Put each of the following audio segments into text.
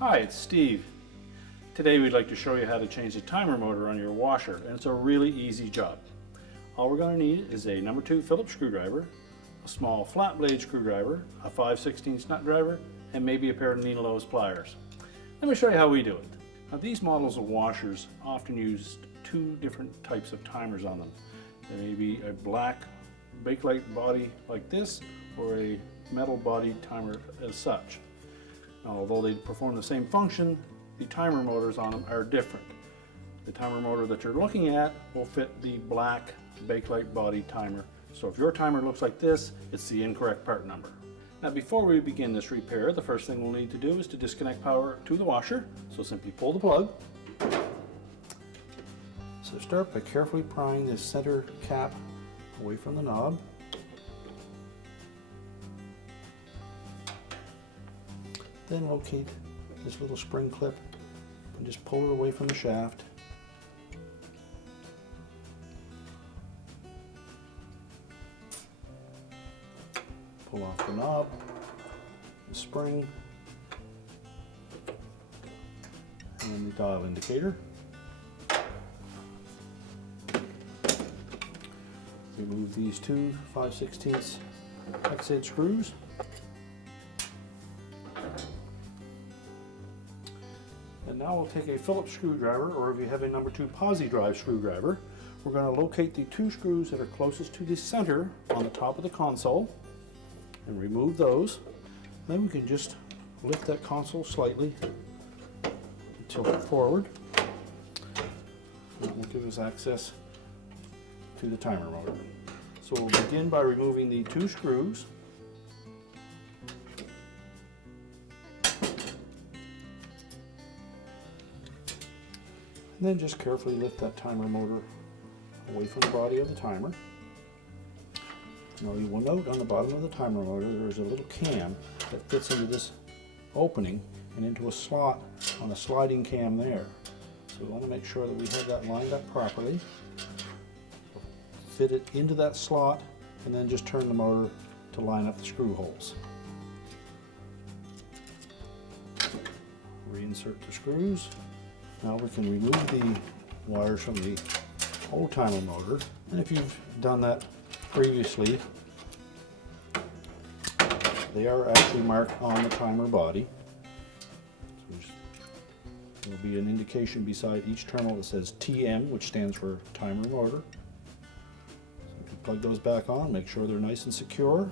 Hi, it's Steve. Today we'd like to show you how to change the timer motor on your washer, and it's a really easy job. All we're going to need is a number 2 Phillips screwdriver, a small flat blade screwdriver, a 5/16 nut driver, and maybe a pair of needle nose pliers. Let me show you how we do it. Now, these models of washers often use two different types of timers on them. There may be a black bakelite body like this, or a metal body timer as such. Now, although they perform the same function, the timer motors on them are different. The timer motor that you're looking at will fit the black bakelite body timer. So if your timer looks like this, it's the incorrect part number. Now, before we begin this repair, the first thing we'll need to do is to disconnect power to the washer. So simply pull the plug. So start by carefully prying the center cap away from the knob. Then locate this little spring clip and just pull it away from the shaft. Pull off the knob, the spring, and the dial indicator. Remove these two 5/16 hex-head screws. And now we'll take a Phillips screwdriver, or if you have a number 2 posi drive screwdriver, we're going to locate the two screws that are closest to the center on the top of the console and remove those. Then we can just lift that console slightly and tilt it forward. That will give us access to the timer motor. So we'll begin by removing the two screws. And then just carefully lift that timer motor away from the body of the timer. Now, you will note on the bottom of the timer motor there is a little cam that fits into this opening and into a slot on a sliding cam there. So we want to make sure that we have that lined up properly. Fit it into that slot and then just turn the motor to line up the screw holes. Reinsert the screws. Now we can remove the wires from the old timer motor, and if you've done that previously, they are actually marked on the timer body. So there will be an indication beside each terminal that says TM, which stands for timer motor. So you can plug those back on, make sure they're nice and secure.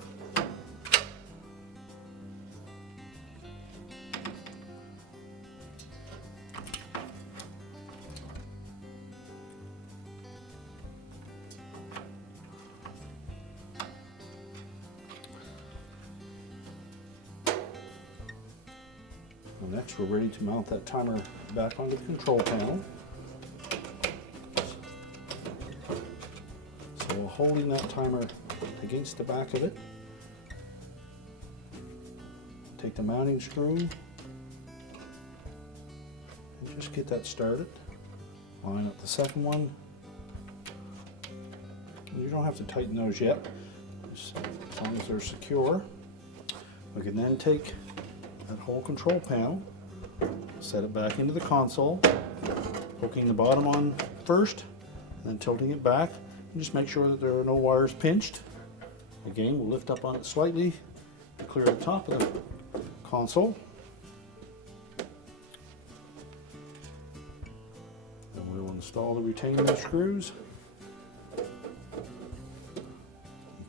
Next, we're ready to mount that timer back onto the control panel. So we're holding that timer against the back of it. Take the mounting screw and just get that started. Line up the second one. And you don't have to tighten those yet, as long as they're secure. We can then take that whole control panel, set it back into the console, hooking the bottom on first, and then tilting it back, and just make sure that there are no wires pinched. Again, we'll lift up on it slightly to clear the top of the console. Then we'll install the retaining screws and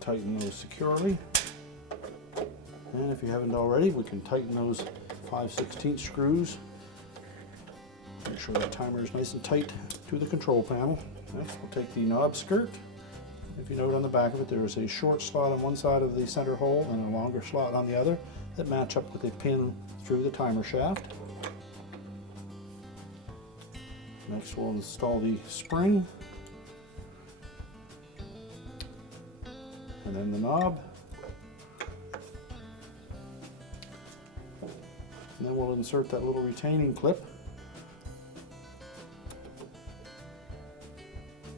tighten those securely. And if you haven't already, we can tighten those 5/16 screws. Make sure that timer is nice and tight to the control panel. Next, we'll take the knob skirt. If you note on the back of it, there is a short slot on one side of the center hole and a longer slot on the other that match up with a pin through the timer shaft. Next, we'll install the spring and then the knob. And then we'll insert that little retaining clip.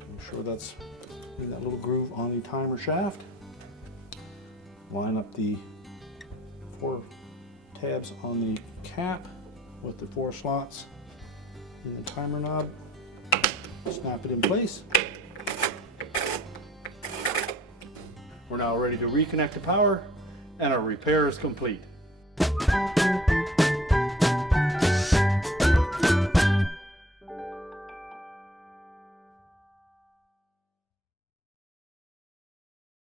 Make sure that's in that little groove on the timer shaft. Line up the 4 tabs on the cap with the 4 slots in the timer knob. Snap it in place. We're now ready to reconnect the power, and our repair is complete.